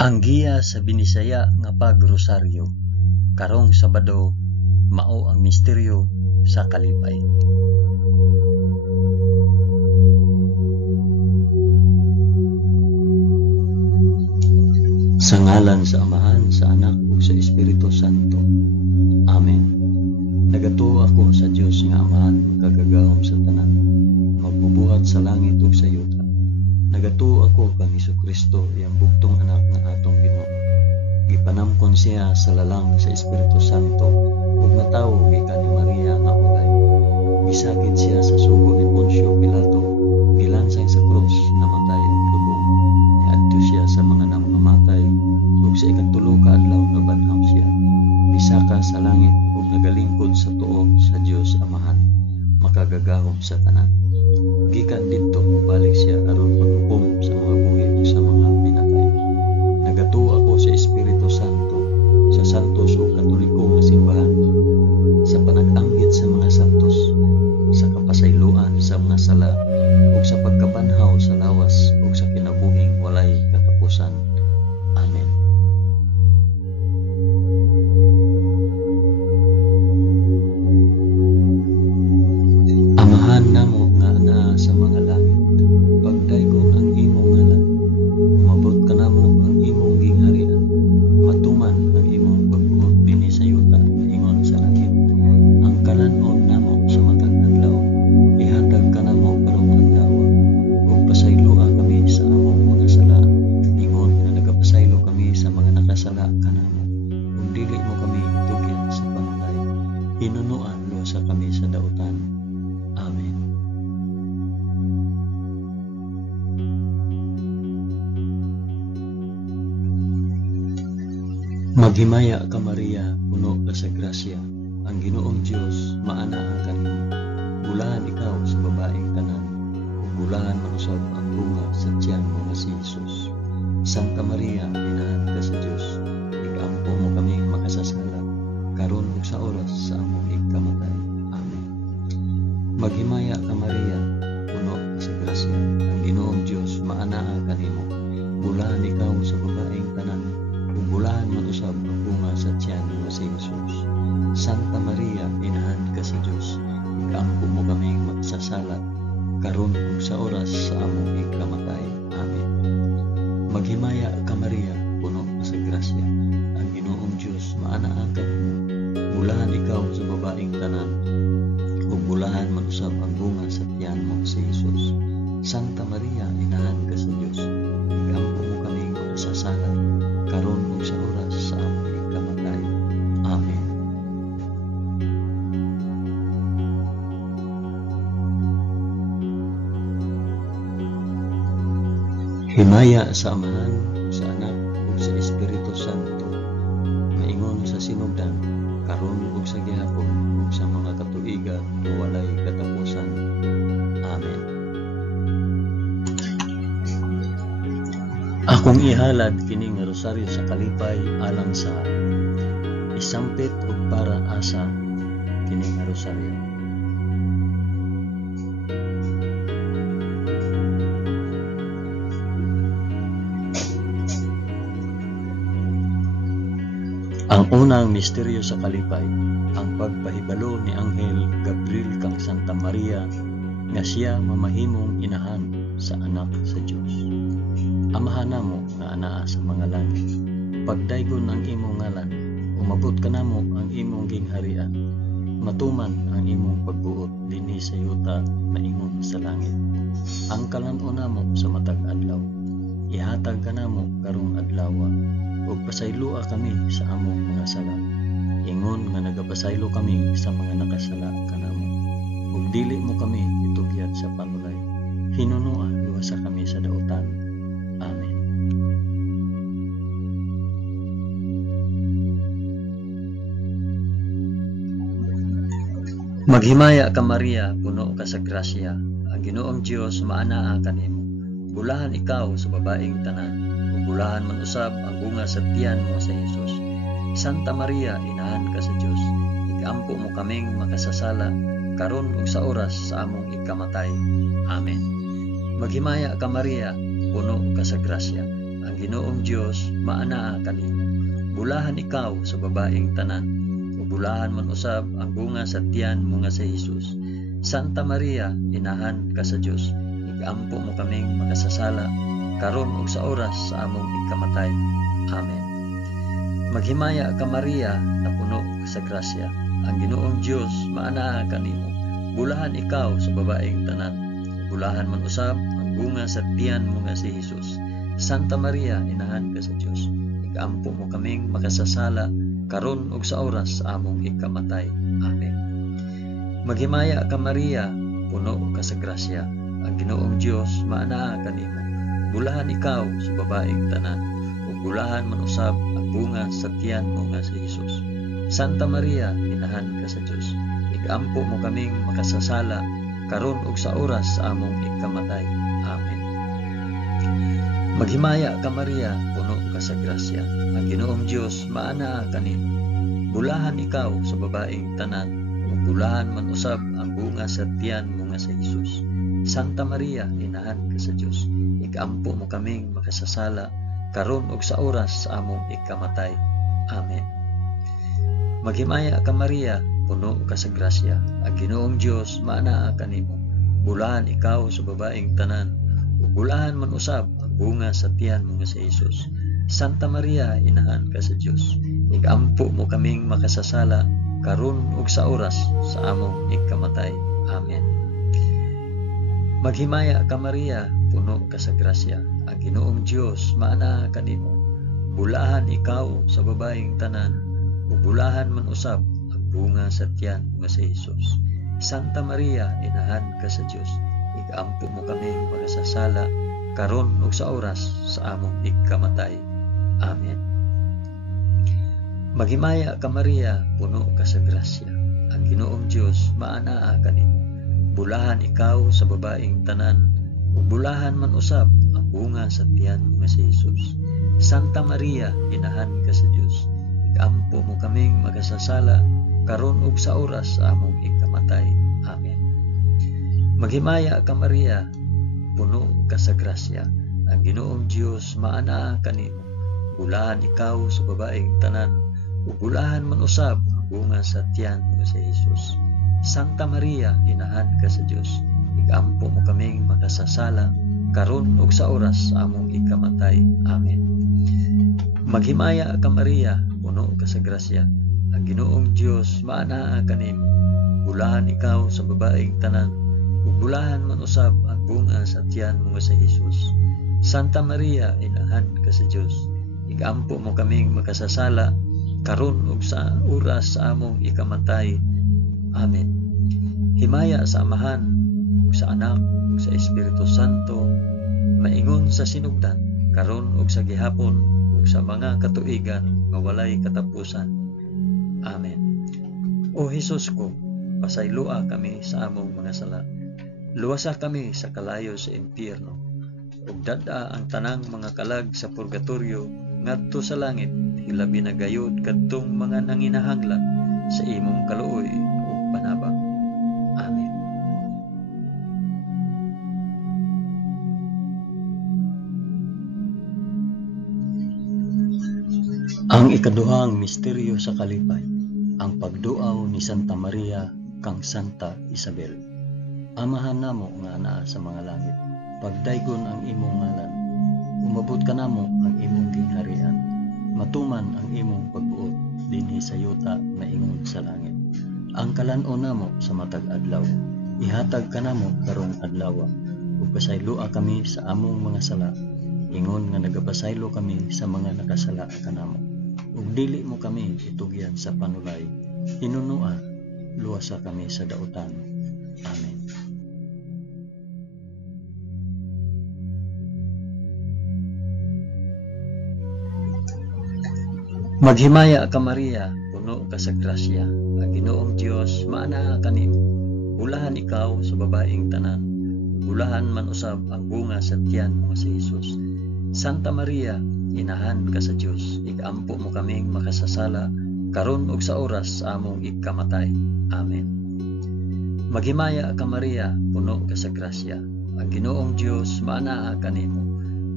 Ang giya sa Binisaya nga pagrosaryo, karong Sabado, mao ang misteryo sa kalipay. Sa ngalan sa Amahan, sa Anak, ug sa Espiritu Santo. Amen. Nagatuo ako sa Dios nga Amahan, magkagagahom sa tanan, magbubuhat sa langit ug sa yuta. Nagatuo ako kang Hesukristo, iyang bugtong anak nga atong Ginoo. Gipanamkon siya sa lalang sa Espiritu Santo, ug natawo gikan ni Maria nga ulay. Gisakit siya sa sugo ni Poncio Pilato, gilansay sa krus, namatay ug lubong. Niadto siya sa mga namamatay, ug sa ikatulo ka adlaw nabanhaw siya. Misaka sa langit ug nagalingkod sa tuo sa Dios Amahan, makagagahom sa tanan. Gikan didto mubalik siya aron maghukom sa mga buhi ug sa mga pinatay. Nagatuo ako sa Espiritu Santo, sa santos ug katoliko nga simbahan, sa panag-anggit sa mga santos, sa kapasayloan sa mga sala, ug sa pagkabanhaw sa lawas ug sa kinabuhing walay katapusan. Amen. Amahan namo nga naa sa mga langit, pagdaygon ang imong ngalan, umabot ka namo ang imong gingharian, matuman ang imong pagbuot dinhi sa yuta, ingon sa langit. Ang kalanon namo sa matag adlaw, ihatag ka namo karong adlaw, ug pasayloa kami sa among mga sala, ingon nga nagapasaylo kami sa mga nakasala kanamo, ug dili mo kami tugyan sa panulay, hinunuan lusa kami sa dautan. Amen. Maghimaya ka Maria, puno ka sa grasya, ang Ginoong Dios maanaa kanimo. Bulahan ikaw sa babaeng tanan, ug bulahan manusab ang bunga sa tiyan mo nga si Jesus. Santa Maria, inahan ka sa Dios, igampo mo kaming makasasala, karon ug sa oras sa among ikamatay. Amen. Maghimaya ka Maria, puno ka sa grasya, ang Ginoong Dios maanaa kanimo. Bulahan ikaw sa babaeng tanan, ug bulahan manusab ang bunga sa tiyan nga si Jesus. Santa Maria, inahan ka sa Dios, igampo mo kaming makasasala, karon ug sa oras sa among ikamatay. Amen. Maghimaya ka Maria, puno ka sa grasya, ang Ginoong Dios maanaa kanimo. Bulahan ikaw sa babaeng tanan, ug bulahan manusab ang bunga sa tiyan mo si Jesus. Santa Maria, inahan ka sa Dios, igampo mo kaming makasasala, karon ug sa oras sa among ikamatay. Amen. Himaya sa Amahan, sa Anak, ug sa Espiritu Santo, maingon sa sinugdan, karon ug sa gihapon, ug sa mga katuigan nga walay katapusan. Amen. Akong ihalad kini nga rosaryo sa kalipay alang sa isampit ug para asa kini nga rosaryo. Ang unang misteryo sa kalipay, ang pagpahibalo ni Anghel Gabriel kang Santa Maria nga siya mamahimong inahan sa anak sa Dios. Amahan namo nga anaa sa mga langit, pagdaygon ang imong ngalan, umabot ka namo ang imong gingharian, matuman ang imong pagbuot dinhi sa yuta na ingon sa langit. Ang kalanon namo sa matag adlaw, ihatag ka namo karong adlaw, ug pasayloa kami sa among mga sala, ingon nga nagapasaylo kami sa mga nakasala kanamo, ug dili mo kami itugyat sa panulay, hinunuan luwasa kami sa dautan. Amen. Maghimaya ka Maria, puno ka sa grasya, ang Ginoong Dios maanaa kanimo. Bulahan ikaw sa babaeng tanan, ug bulahan man usab ang bunga sa tiyan mo sa Jesus. Santa Maria, inahan ka sa Dios, igampo mo kaming makasasala, karon ug sa oras sa among ikamatay. Amen. Maghimaya ka Maria, puno ka sa grasya, ang Ginoong Dios maanaa kanimo. Bulahan ikaw sa babaeng tanan, ug bulahan man usab ang bunga sa tiyan mo nga si Hesus. Santa Maria, inahan ka sa Dios, igampo mo kaming makasasala karon ug sa oras sa among ikamatay. Amen. Maghimaya ka Maria, na puno ka sa grasya, ang Ginoong Dios maanaa kanimo. Bulahan ikaw sa babaeng tanan, bulahan man usab ang bunga sa tiyan mo nga si Hesus. Santa Maria, inahan ka sa Dios, igampo mo kaming makasasala karon ug sa oras sa among ikamatay. Amen. Maghimaya ka Maria, puno ka sa grasya, ang Ginoong Dios maanaa kanimo. Bulahan ikaw sa babaeng tanan, ug bulahan man usab ang bunga sa tiyan mo nga si Hesus. Santa Maria, inahan ka sa Dios, igampo mo kaming makasasala karon ug sa oras sa among ikamatay. Amen. Maghimaya ka Maria, puno ka sa grasya, ang Ginoong Dios maanaa kanimo. Bulahan ikaw sa babaeng tanan, ug bulahan man usab ang bunga sa tiyan mo nga si Hesus. Santa Maria, inahan ka sa Dios, igampo mo kaming makasasala karon ug sa oras sa among ikamatay. Amen. Maghimaya ka Maria, puno ka sa grasya, ang Ginoong Dios maanaa kanimo. Bulahan ikaw sa babaeng tanan, ug bulahan man usab ang bunga sa tiyan mo nga si Hesus. Santa Maria, inahan ka sa Dios, igampo mo kaming makasasala karon ug sa oras sa among ikamatay. Amen. Maghimaya ka Maria, puno ka sa grasya, ang Ginoong Dios maanaa kanimo. Bulahan ikaw sa babaeng tanan, ug bulahan man usab ang bunga sa tiyan nga si Hesus. Santa Maria, inahan ka sa Dios, igampo mo kaming makasasala karon ug sa oras sa among ikamatay. Amen. Maghimaya ka Maria, puno ka sa grasya, ang Ginoong Dios maanaa kanimo. Bulahan ikaw sa babaeng tanan, ug bulahan man usab ang bunga sa tiyan nga si Hesus. Santa Maria, inahan ka sa Dios, igampo mo kaming makasasala karon ug sa oras sa among ikamatay. Amen. Maghimaya ka Maria, puno ka sa grasya, ang Ginoong Dios maanaa kanimo. Bulahan ikaw sa babaeng tanan, ug bulahan man usab ang bunga sa tiyan nga si Hesus. Santa Maria, inahan ka sa Dios, igampo mo kaming makasasala karon ug sa oras sa among ikamatay. Amen. Maghimaya ka Maria, puno ka sa grasya, ang Ginoong Dios maanaa kanimo. Bulahan ikaw sa babaeng tanan, ug bulahan man usab ang bunga sa tiyan mo nga si Hesus. Santa Maria, inahan ka sa Dios, igampo mo kaming makasasala karon ug sa oras sa among ikamatay. Amen. Himaya sa Amahan, ug sa Anak, ug sa Espiritu Santo, maingon sa sinugdan, karon ug sa gihapon, ug sa mga katuigan nga walay katapusan. Amen. O Hesus ko, pasaylua kami sa among mga sala. Luwasa kami sa kalayo sa impyerno, ug dad-a ang tanang mga kalag sa purgatorio ngadto sa langit, hilabi na gayud kadtong mga nanginahanglan sa imong kaluoy ug panabang. Amen. Ang ikaduhang misteryo sa kalipay, ang pagduaw ni Santa Maria kang Santa Isabel. Amahan namo nga anaa sa mga langit, pagdaygon ang imong ngalan, umabot ka namo ang imong gingharian, matuman ang imong pagbuot dinhi sa yuta na ingon sa langit. Ang kalan-o namo sa matag adlaw, ihatag ka namo karong adlaw, ug pasaylua kami sa among mga sala, ingon nga nagapasaylo kami sa mga nakasala kanamo. Ug dili mo kami itugyan sa panulay, hinunua, luwasa kami sa dautan. Amen. Maghimaya ka Maria, puno ka sa grasya, ang Ginoong Dios maanaa kanimo. Bulahan ikaw sa babaeng tanan, bulahan man usab ang bunga sa tiyan mo si Hesus. Santa Maria, inahan ka sa Dios, igampo mo kaming makasasala karon ug sa oras sa among ikamatay. Amen. Maghimaya ka Maria, puno ka sa grasya, ang Ginoong Dios maanaa kanimo.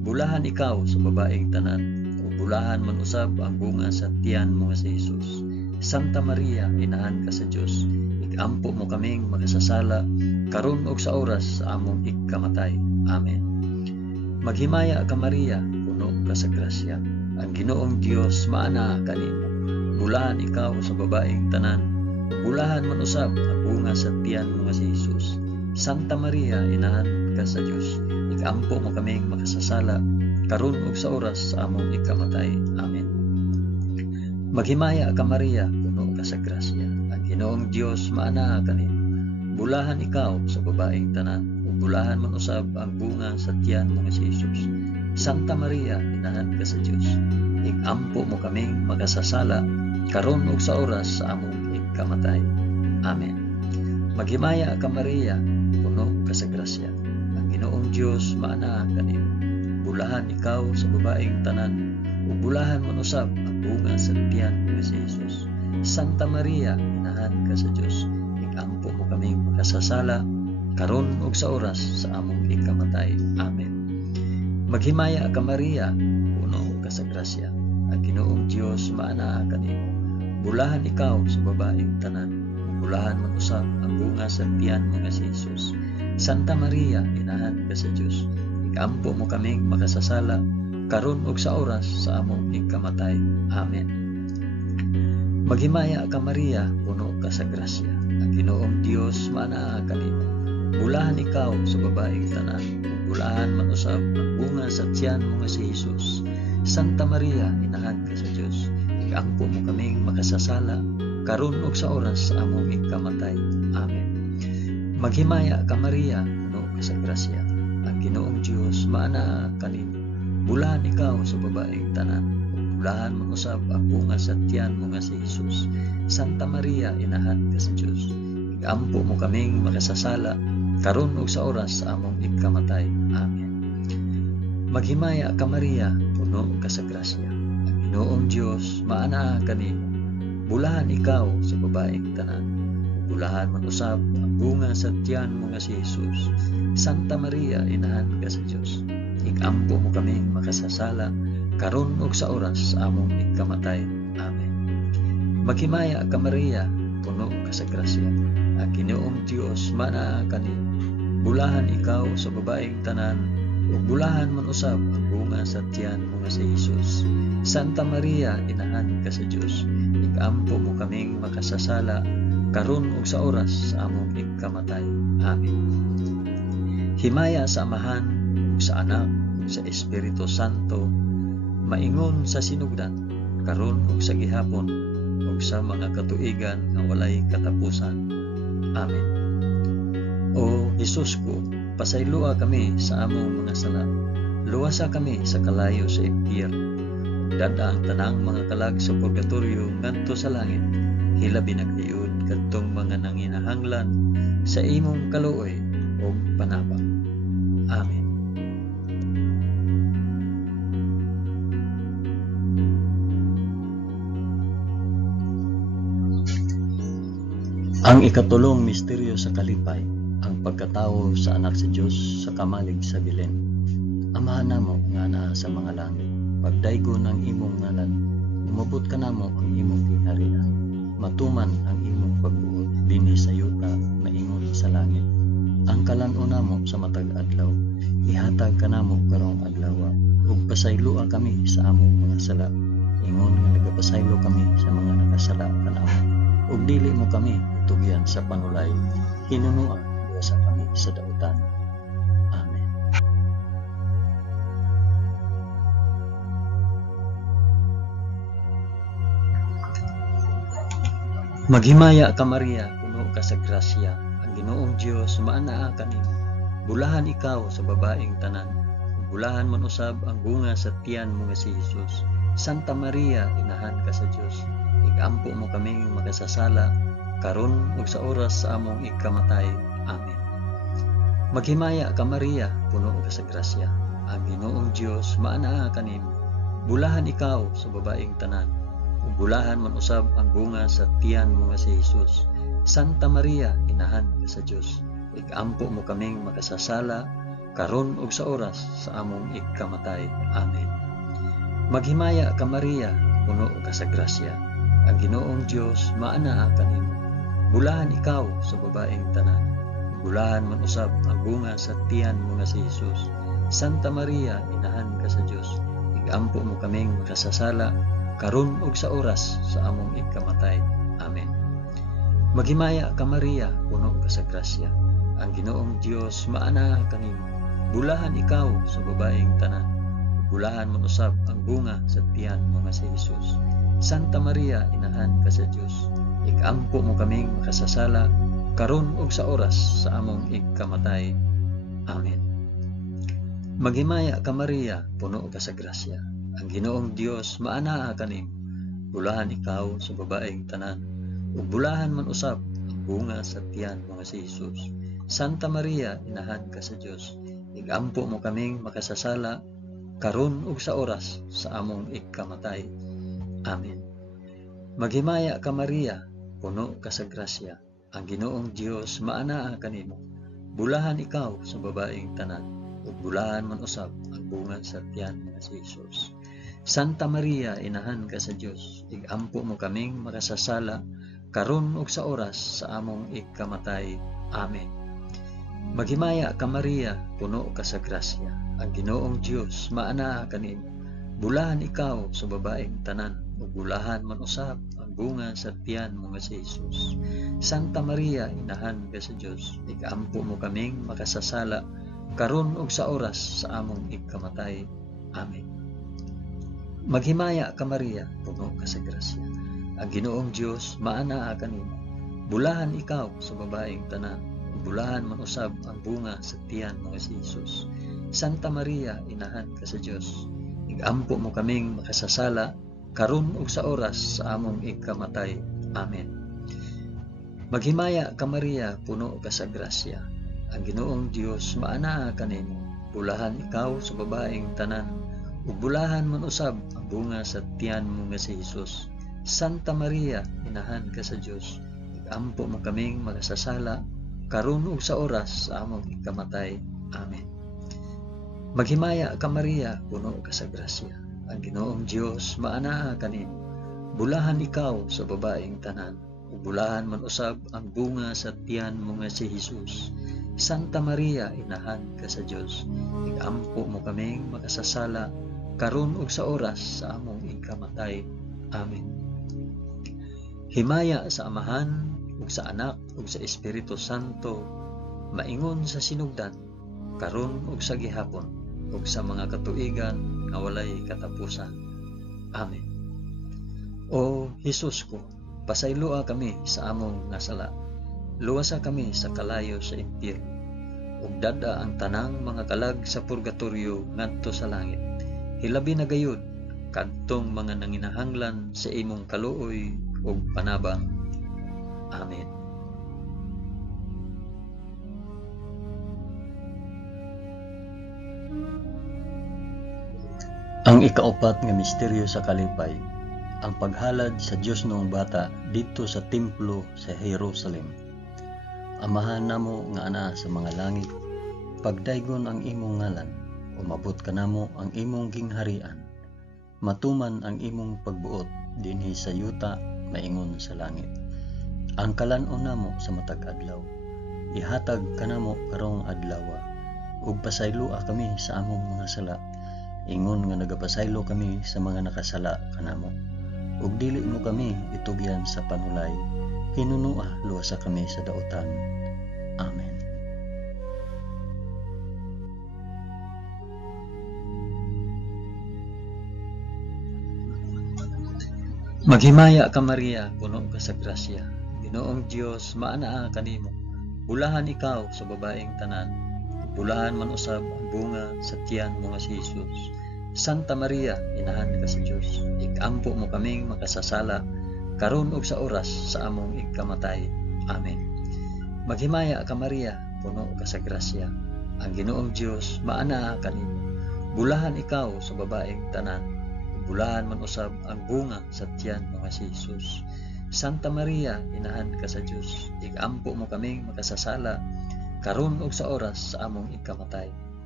bulahan ikaw sa babaeng tanan, ug bulahan man usab ang bunga sa tiyan mo nga si Jesus. Santa Maria, inahan ka sa Dios, igampo mo kaming makasasala karon ug sa oras sa among ikamatay. Amen. Maghimaya ka Maria, puno ka sa grasya, ang Ginoong Dios maana kanimo. Bulahan ikaw sa babaeng tanan, bulahan man usab ang bunga sa tiyan mo nga si Jesus. Santa Maria, inahan ka sa Dios, igampo mo kaming makasasala karon ug sa oras sa among ikamatay. Amen. Maghimaya ka Maria, puno ka sa grasya, ang Ginoong Dios maana kanimo. Bulahan ikaw sa babaeng tanan, bulahan man usab ang bunga sa tiyan mo nga si Jesus. Santa Maria, inahan ka sa Dios, igampo mo kaming makasasala karon ug sa oras sa among ikamatay. Amen. Maghimaya ka Maria, puno ka sa grasya, ang Ginoong Dios maana kanimo. Bulahan ikaw sa babaeng tanan, ug bulahan man usab ang bunga sa tiyan mo nga si Jesus. Santa Maria, inahan ka sa Dios, igampo mo kaming makasasala karon ug sa oras sa among ikamatay. Amen. Maghimaya ka Maria, puno ka sa grasya, ang Ginoong Dios maana kanimo. Bulahan ikaw sa babaeng tanan, bulahan man usab ang bunga sa tiyan mo nga si Jesus. Santa Maria, inahan ka sa Dios, igampo mo kaming makasasala karon ug sa oras sa among ikamatay. Amen. Maghimaya ka Maria, puno ka sa grasya, ang Ginoong Dios maana kanimo. Bulahan ikaw sa babaeng tanan, bulahan man usab ang bunga sa tiyan mo nga si Jesus. Santa Maria, inahan ka sa Dios, igampo mo kaming makasasala karon ug sa oras sa among ikamatay. Amen. Maghimaya ka Maria, puno ka sa grasya, ang Ginoong Dios maana kanimo. Bulahan ikaw sa babaeng tanan, bulahan man usab ang bunga sa tiyan mo nga si Jesus. Santa Maria, inahan ka sa Dios, igampo mo kaming makasasala karon ug sa oras sa among ikamatay. Amen. Maghimaya ka Maria, puno ka sa grasya, ang Ginoong Dios maana kanimo. Bulahan ikaw sa babaeng tanan, bulahan man usab ang bunga sa tiyan mo nga si Jesus. Santa Maria, inahan ka sa Dios, igampo mo kaming makasasala karon ug sa oras sa among ikamatay. Amen. Maghimaya ka Maria, puno ka sa grasya, ang Ginoong Dios maana kanimo. Bulahan ikaw sa babaeng tanan, ug bulahan man usab ang bunga sa tiyan mo nga si Jesus. Santa Maria, inahan ka sa Dios, igampo mo kaming makasasala karon ug sa oras sa among ikamatay. Amen. Himaya sa Amahan ug sa Anak ug sa Espiritu Santo, maingon sa sinugdan karon ug sa gihapon ug sa mga katuigan nga walay katapusan. Amen. O Jesus ko, pasayloa kami sa among mga sala, luwasa kami sa kalayo sa impyerno, dada ang tanang mga kalag sa purgatorio ngadto sa langit, hilabi nagayod kadtong mga nanginahanglan sa imong kaluoy o panabang. Amen. Ang ikatulong misteryo sa kalipay, ang pagkatawo sa anak sa Dios sa kamalig sa Belen. Amahan namo nga naa sa mga langit, pagdaygon ang imong ngalan, umabot ka namo ang imong gingharian, matuman ang imong pagbuot dinhi sa yuta maingon sa langit. Ang kalan-o namo sa matag adlaw, ihatag ka namo karong adlaw, ug pasayloa kami sa among mga sala, ingon nga nagapasaylo kami sa mga nakasala kanamo, ug dili mo kami tugyan sa panulay, kinunuan sa kami sa dautan. Amen. Maghimaya ka Maria, puno ka sa grasya, ang Ginoong Dios maanaa kanimo. Bulahan ikaw sa babaeng tanan, bulahan man usab ang bunga sa tiyan mo nga si Jesus. Santa Maria, inahan ka sa Dios, igampo mo kaming makasasala karon ug sa oras sa among ikamatay. Amen. Maghimaya ka Maria, puno ka sa grasya, ang Ginoong Dios maanaa kanimo. Bulahan ikaw sa babaeng tanan, ug bulahan man usab ang bunga sa tiyan mo nga si Jesus. Santa Maria, inahan ka sa Dios, igampo mo kaming makasasala karon ug sa oras sa among ikamatay. Amen. Maghimaya ka Maria, puno ka sa grasya. Ang Ginoong Dios maanaa kanimo. Bulahan ikaw sa babaeng tanan. Bulahan man usab ang bunga sa tiyan mo nga si Jesus. Santa Maria, inahan ka sa Dios. Igampo mo kaming makasasala karon ug sa oras sa among ikamatay. Amen. Maghimaya ka Maria, puno ka sa grasya. Ang Ginoong Dios maanaa kanimo. Bulahan ikaw sa babaeng tanan. Bulahan man usab ang bunga sa tiyan mo nga si Jesus. Santa Maria, inahan ka sa Dios. Igampo mo kaming makasasala karon ug sa oras sa among ikamatay. Amen. Maghimaya ka Maria, puno ka sa grasya. Ang Ginoong Dios maanaa kanimo. Bulahan ikaw sa babaeng tanan. Ug bulahan man usab ang bunga sa tiyan mo nga si Jesus. Santa Maria, inahan ka sa Dios. Igampo mo kaming makasasala karon ug sa oras sa among ikamatay. Amen. Maghimaya ka Maria, puno ka sa grasya. Ang Ginoong Dios maanaa kanimo. Bulahan ikaw sa babaeng tanan. Ug bulahan man usab ang bunga sa tiyan nga si Jesus. Santa Maria, inahan ka sa Dios. Igampo mo kaming makasasala karon ug sa oras sa among ikamatay. Amen. Maghimaya ka Maria, puno ka sa grasya. Ang Ginoong Dios maanaa kanimo. Bulahan ikaw sa babaeng tanan. Ug bulahan man usab ang bunga sa tiyan mo nga si Jesus. Santa Maria, inahan ka sa Dios. Igampo mo kaming makasasala karon ug sa oras sa among ikamatay. Amen. Maghimaya ka Maria, puno ka sa grasya. Ang Ginoong Dios maanaa kanimo. Bulahan ikaw sa babaeng tanan. Bulahan man usab ang bunga sa tiyan mo nga si Jesus. Santa Maria, inahan ka sa Dios. Igampo mo kaming makasasala karon ug sa oras sa among ikamatay. Amen. Maghimaya ka Maria, puno ka sa grasya. Ang Ginoong Dios maanaa kanimo. Bulahan ikaw sa babaeng tanan. Ug bulahan man usab ang bunga sa tiyan mo nga si Jesus. Santa Maria, inahan ka sa Dios. Igampo mo kaming makasasala karon ug sa oras sa among ikamatay. Amen. Maghimaya ka Maria, puno ka sa grasya. Ang Ginoong Dios maanaa kanimo. Bulahan ikaw sa babaeng tanan. Ug bulahan man usab ang bunga sa tiyan mo nga si Jesus. Santa Maria, inahan ka sa Dios. Igampo mo kaming makasasala karon ug sa oras sa among ikamatay. Amen. Himaya sa Amahan ug sa Anak ug sa Espiritu Santo, maingon sa sinugdan, karon ug sa gihapon, ug sa mga katuigan nga walay katapusan. Amen. O Hesus ko, pasayloa kami sa among nasala. Luwasa kami sa kalayo sa impyerno, ug dada ang tanang mga kalag sa purgatorio ngadto sa langit. Hilabi na gayud kadtong mga nanginahanglan sa imong kaluoy ug panabang. Amen. Ang ikaapat nga misteryo sa kalipay, ang paghalad sa Dios noong bata dito sa templo sa Jerusalem. Amahan namo nga ana sa mga langit, pagdaygon ang imong ngalan, umabot ka namo ang imong gingharian. Matuman ang imong pagbuot dinhi sa yuta maingon sa langit. Ang kalan-on namo sa matag adlaw, ihatag kanamo karong adlawa, ug pasaylua kami sa among mga sala, ingon nga nagapasaylo kami sa mga nakasala kanamo. Ug dili mo kami itugyan sa panulay, hinunua luwasa kami sa daotan. Amen. Maghimaya ka Maria, puno ka sa grasya. Ginoong Dios maanaa kanimo. Bulahan ikaw sa babaeng tanan. Bulahan man usab ang bunga sa tiyan mo nga si Jesus. Santa Maria, inahan ka sa Dios. Igampo mo kaming makasasala karon ug sa oras sa among ikamatay. Amen. Maghimaya ka Maria, puno ka sa grasya. Ang Ginoong Dios maanaa kanimo. Bulahan ikaw sa babaeng tanan. Bulahan man usab ang bunga sa tiyan mo nga si Jesus. Santa Maria, inahan ka sa Dios. Igampo mo kaming makasasala karon ug sa oras sa among ikamatay.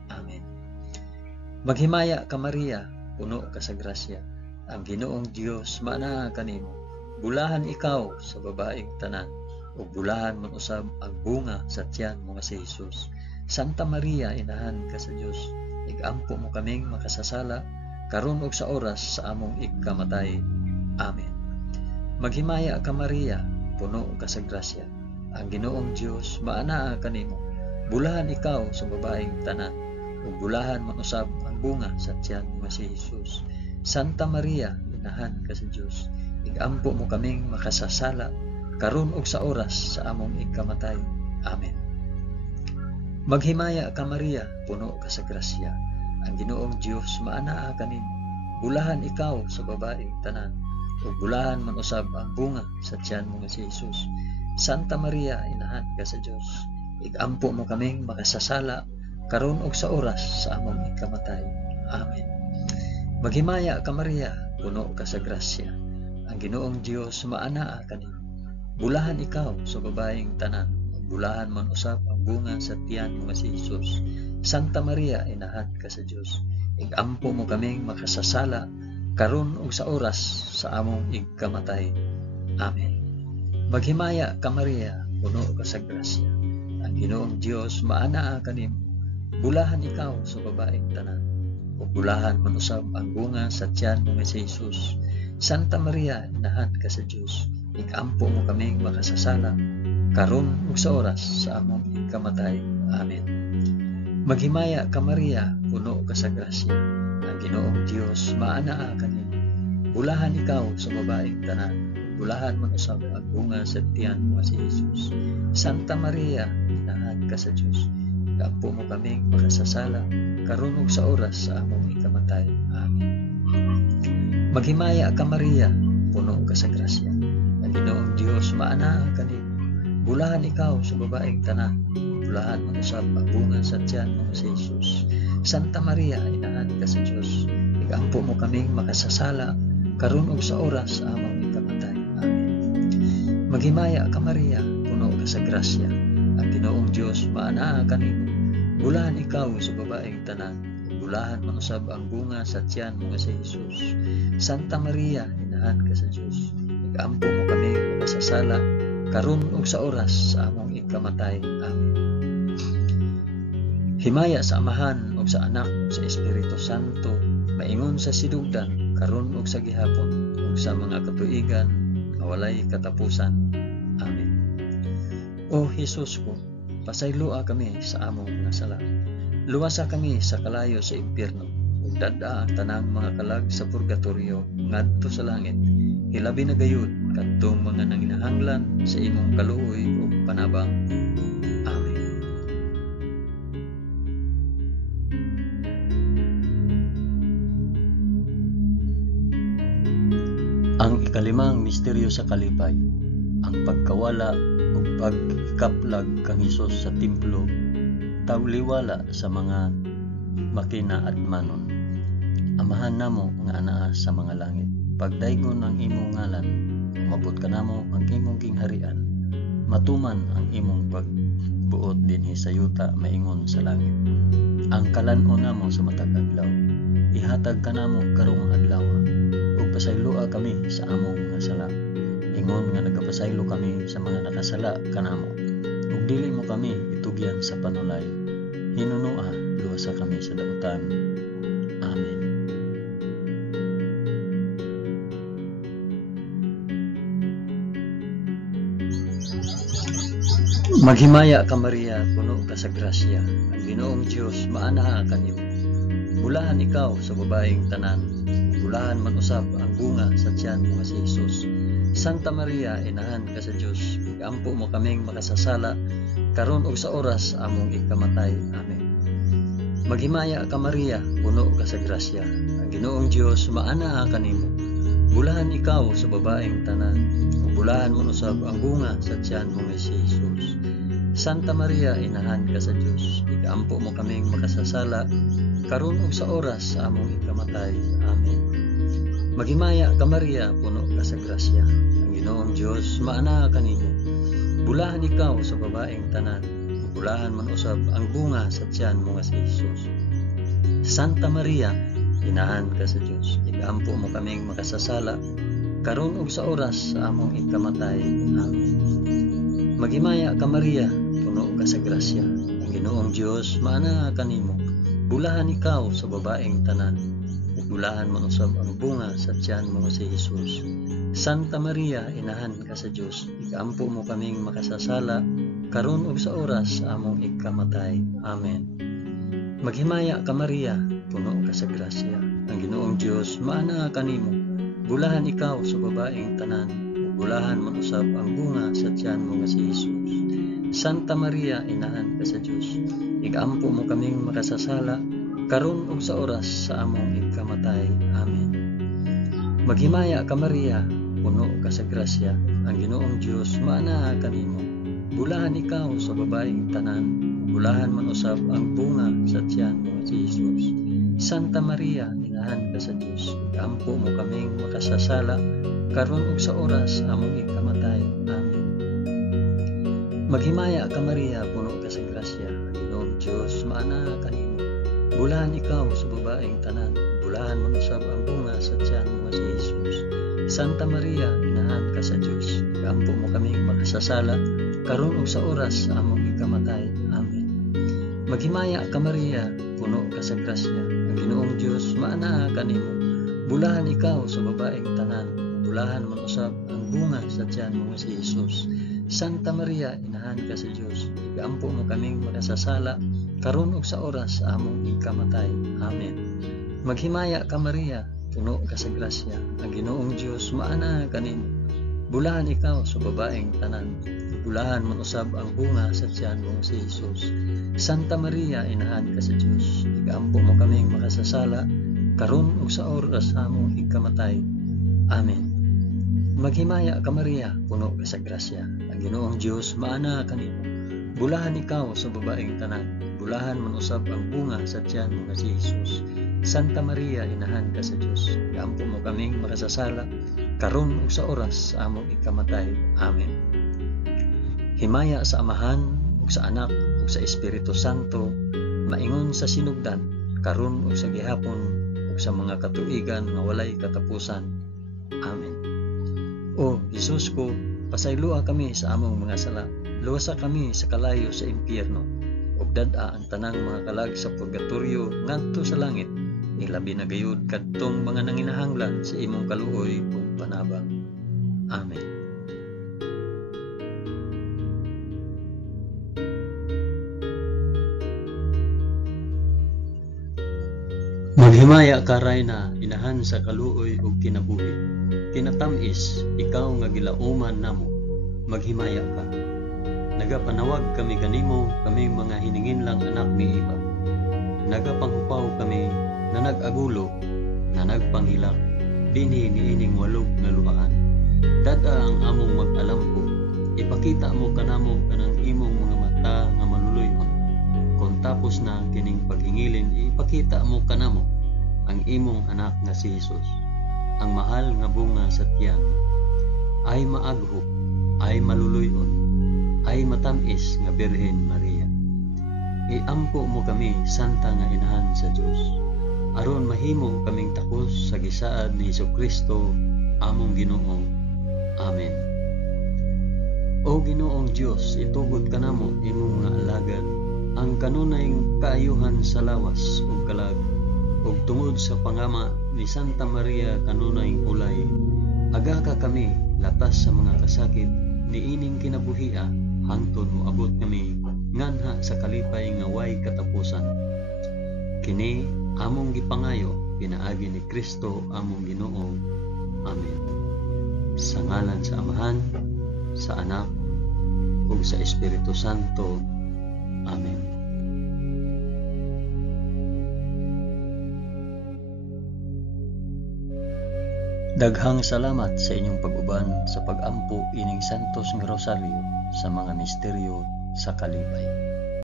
Amen. Maghimaya ka Maria, puno ka sa grasya. Ang Ginoong Dios maanaa kanimo. Bulahan ikaw sa babaeng tanan, ug bulahan man usab ang bunga sa tiyan mo nga si Jesus. Santa Maria, inahan ka sa Dios, igampo mo kaming makasasala karon ug sa oras sa among ikamatay. Amen. Maghimaya ka Maria, puno ka sa grasya. Ang Ginoong Dios maanaa kanimo. Bulahan ikaw sa babaeng tanan, ug bulahan man usab ang bunga sa tiyan mo nga si Jesus. Santa Maria, inahan ka sa Dios, igampo mo kaming makasasala karon ug sa oras sa among ikamatay. Amen. Maghimaya ka Maria, puno ka sa grasya. Ang Ginoong Dios maanaa kanimo. Bulahan ikaw sa babaeng tanan, ug bulahan man usab ang bunga sa tiyan mo nga si Jesus. Santa Maria, inahan ka sa Dios, igampo mo kaming makasasala karon ug sa oras sa among ikamatay. Amen. Maghimaya ka Maria, puno ka sa grasya. Ang Ginoong Dios maanaa kanimo. Bulahan ikaw sa babaeng tanan, bulahan man usab ang bunga sa tiyan mo nga si Jesus. Santa Maria, inahan ka sa Dios, igampo mo kaming makasasala karon ug sa oras sa among ikamatay. Amen. Maghimaya ka Maria, puno ka sa grasya. Ang Ginoong Dios maanaa kanimo. Bulahan ikaw sa babaeng tanan, ug bulahan man usab ang bunga sa tiyan mo nga si Jesus. Santa Maria, inahan ka sa Dios, igampo mo kaming makasasala karon ug sa oras sa among ikamatay. Amen. Maghimaya ka Maria, puno ka sa grasya. Ang Ginoong Dios maanaa kanimo. Bulahan ikaw sa babaeng tanan, bulahan man usab ang bunga sa tiyan mo si Jesus. Santa Maria, inahan ka sa Dios, igampo mo kaming makasasala karon ug sa oras sa among ikamatay. Amen. Maghimaya ka Maria, puno ka sa grasya. Ang Ginoong Dios maanaa kanimo. Bulahan ikaw sa babaeng tanan, bulahan man usab ang bunga sa tiyan mo si Jesus. Santa Maria, inahan ka sa Dios, igampo mo kaming makasasala karon ug sa oras sa among ikamatay. Amen. Maghimaya ka Maria, puno ka sa grasya. Ang Ginoong Dios maanaa kanimo. Bulahan ikaw sa babaeng tanan, bulahan man usab ang bunga sa tiyan mo si Jesus. Santa Maria, inahan ka sa Dios, igampo mo kaming makasasala karon ug sa oras sa among ikamatay. Amen. Himaya sa Amahan ug sa Anak ug sa Espiritu Santo, maingon sa sidugdan karon ug sa gihapon ug sa mga katuigan nga walay katapusan. Amen. O Jesus ko, pasayloa kami sa among mga sala. Luwasa kami sa kalayo sa impyerno, ug dad-a ang tanang mga kalag sa purgatorio ngadto sa langit. Hilabi na gayud kadtong mga nanginahanglan sa imong kaluoy ug panabang. Amen. Ang ikalimang misteryo sa kalipay, ang pagkawala ug pagkaplag kang Hesus sa templo, tawliwala sa mga makina at manon. Amahan namo nga anaa sa mga langit, pagdaygon ang imong ngalan, umabot ka namo ang imong kingharian, matuman ang imong pagbuot dinhi sa yuta maingon sa langit. Ang kalan-on namo sa matag adlaw, ihatag ka namo karong adlaw, ug pasayloa kami sa among mga sala, ingon nga nagapasaylo kami sa mga nakasala kanamo, ug dili mo kami itugyan sa panulay, hinunoa luwasa kami sa dautan. Amen. Maghimaya ka Maria, puno ka sa grasya. Ang Ginoong Dios maanaa kanimo. Bulahan ikaw sa babaeng tanan, bulahan man usab ang bunga sa tiyan mo si Jesus. Santa Maria, inahan ka sa Dios, igampo mo kaming makasasala karon ug sa oras among ikamatay. Amen. Maghimaya ka Maria, puno ka sa grasya. Ang Ginoong Dios maanaa kanimo. Bulahan ikaw sa babaeng tanan, bulahan mo usab ang bunga sa tiyan mo si Jesus. Santa Maria, inahan ka sa Dios, igampo mo kaming makasasala karon ug sa oras sa among ikamatay. Amen. Maghimaya ka Maria, puno ka sa grasya. Ang Ginoong Dios maanaa kanimo. Bulahan ikaw sa babaeng tanan, bulahan man usab ang bunga sa tiyan mo nga si Jesus. Santa Maria, inahan ka sa Dios, igampo mo kaming makasasala karon ug sa oras sa among ikamatay. Amen. Maghimaya ka Maria, puno ka sa grasya, ang Ginoong Dios maana kanimo. Bulahan ikaw sa babaeng tanan, ug bulahan man usab ang bunga sa tiyan mo nga si Jesus. Santa Maria, inahan ka sa Dios, igampo mo kaming makasasala karon ug sa oras sa among ikamatay. Amen. Maghimaya ka Maria, puno ka sa grasya, ang Ginoong Dios maana kanimo. Bulahan ikaw sa babaeng tanan, ug bulahan man usab ang bunga sa tiyan mo nga si Jesus. Santa Maria, inahan ka sa Dios, igampo mo kaming makasasala karon ug sa oras sa among ikamatay. Amen. Maghimaya ka Maria, puno ka sa grasya, ang Ginoong Dios maana kanimo. Bulahan ikaw sa babaeng tanan, bulahan man usab ang bunga sa tiyan mo nga si Jesus. Santa Maria, inahan ka sa Dios, igampo mo kaming makasasala karon ug sa oras sa among ikamatay. Amen. Maghimaya ka Maria, puno ka sa grasya, ang Ginoong Dios maana kanimo. Bulahan ikaw sa babaeng tanan, bulahan man usab ang bunga sa tiyan mo nga si Jesus. Santa Maria, inahan ka sa Dios, igampo mo kaming makasasala karon ug sa oras sa among ikamatay. Amen. Maghimaya ka Maria, puno ka sa grasya, ang Ginoong Dios maana kanimo. Bulahan ikaw sa babaeng tanan, bulahan man usab ang bunga sa tiyan mo nga si Jesus. Santa Maria, inahan ka sa Dios, igampo mo kaming makasasala karon ug sa oras sa among ikamatay. Amen. Maghimaya ka Maria, puno ka sa grasya, ang Ginoong Dios maana kanimo. Bulahan ikaw sa babaeng tanan, bulahan man usab ang bunga sa tiyan mo si Jesus. Santa Maria, inahan ka sa Dios, igampo mo kaming makasasala karon ug sa oras sa among ikamatay. Amen. Maghimaya ka Maria, puno ka sa grasya, ang Ginoong Dios maana kanimo. Bulahan ikaw sa babaeng tanan, bulahan man usab ang bunga sa tiyan mo si Jesus. Santa Maria, inahan ka sa Dios, igampo mo kaming makasasala karon ug sa oras sa among ikamatay. Amen. Himaya sa Amahan ug sa Anak ug sa Espiritu Santo, maingon sa sinugdan karon ug sa gihapon ug sa mga katuigan nga walay katapusan. Amen. O Jesus ko, pasaylua kami sa among mga sala, luwasa kami sa kalayo sa impyerno, ug dad-a ang tanang mga kalag sa purgatorio ngadto sa langit, ilabi na gayud kadtong mga nanginahanglan sa imong kaluoy ug panabang. Amen. Maghimaya ka Rayna, inahan sa kaluoy ug kinabuhi. Kinatamis, ikaw nga gilauman namo, maghimaya ka. Nagapanawag kami kanimo, kami mga hiningin lang anak ni Eva. Nagapanghupaw kami, na nag-agulo, na nagpanghilak, dinhi niining walog nga luhaan. Dada ang among mag-alampo, ipakita mo kanamo kanang imong mga mata nga maluluyon. Kung tapos na kining paghingilin, ipakita mo kanamo ang imong anak nga si Jesus. Ang mahal nga bunga sa tiyan, ay maaghop, ay maluluyon, ay matamis nga Birhen Maria. Iampo mo kami, Santa nga Inahan sa Dios, aron mahimo kaming takos sa gisaad ni Jesucristo, among Ginoo. Amen. O Ginoong Dios, itugod kanamo imong mga alagad, ang kanunayng kaayuhan sa lawas ug kalag, ug tungod sa pangama ni Santa Maria kanunayng ulay, aga ka kami latas sa mga kasakit niining kinabuhia, hangtod mo abot kami nganha sa kalipay nga way katapusan. Kini among gipangayo pinaagi ni Kristo among Ginoo. Amen. Sa ngalan sa Amahan, sa Anak, ug sa Espiritu Santo. Amen. Daghang salamat sa inyong pag-uban sa pag-ampo ining Santos nga Rosario sa mga misteryo sa kalipay.